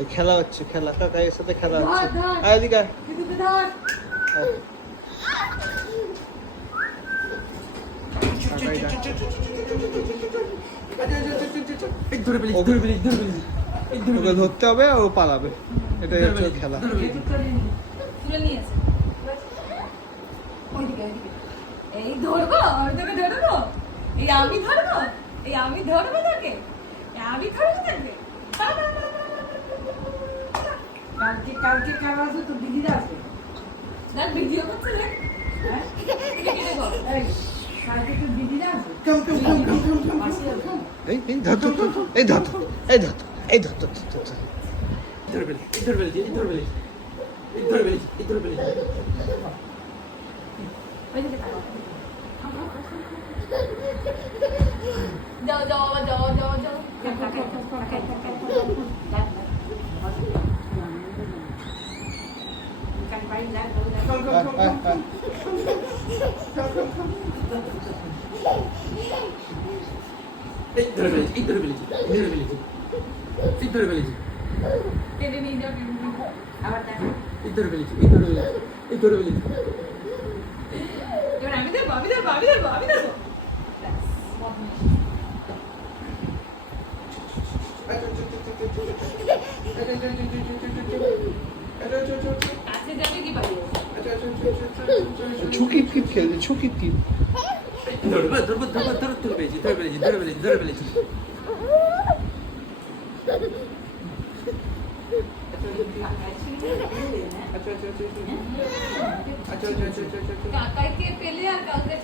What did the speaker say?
এই খেলা হচ্ছে, খেলা কাকাইয়ের সাথে খেলা হচ্ছে। এদিকে আয়। আয়। ওকে ধরতে হবে, ও পালাবে, এটাই হচ্ছে খেলা। এই ধরবো, তোকে ধরবো, এই আমি ধরবো, এই আমি ধরবো তোকে, আমি ধরবো তোকে। কালকে কার আছে? তো দিদিরা আছে। দেখ ভিডিও করছে দেখ। হ্যাঁ? এই, কালকে তো দিদিরা আছে। এই ধর ধর ধর, এই ধর ধর, এই ধর ধর, এই ধর ধর ধর ধর। ওইদিকে তাকাও। যাও যাও আবার যাও যাও যাও। আয়, আয়, আয়। টেনে নিয়ে যাও, টেনে নিয়ে যাও। আবার দেখো। এবার আমি ধরবো, আমি ধরবো, আমি ধরবো, আমি ধরবো। ব্যাস, বদমাইশ। কাছে যাবে কি পারবে? ছুকিপ কিপ খেলবে, ছুকিপ কিপ। কাকাইকে পেলে আর কাউকে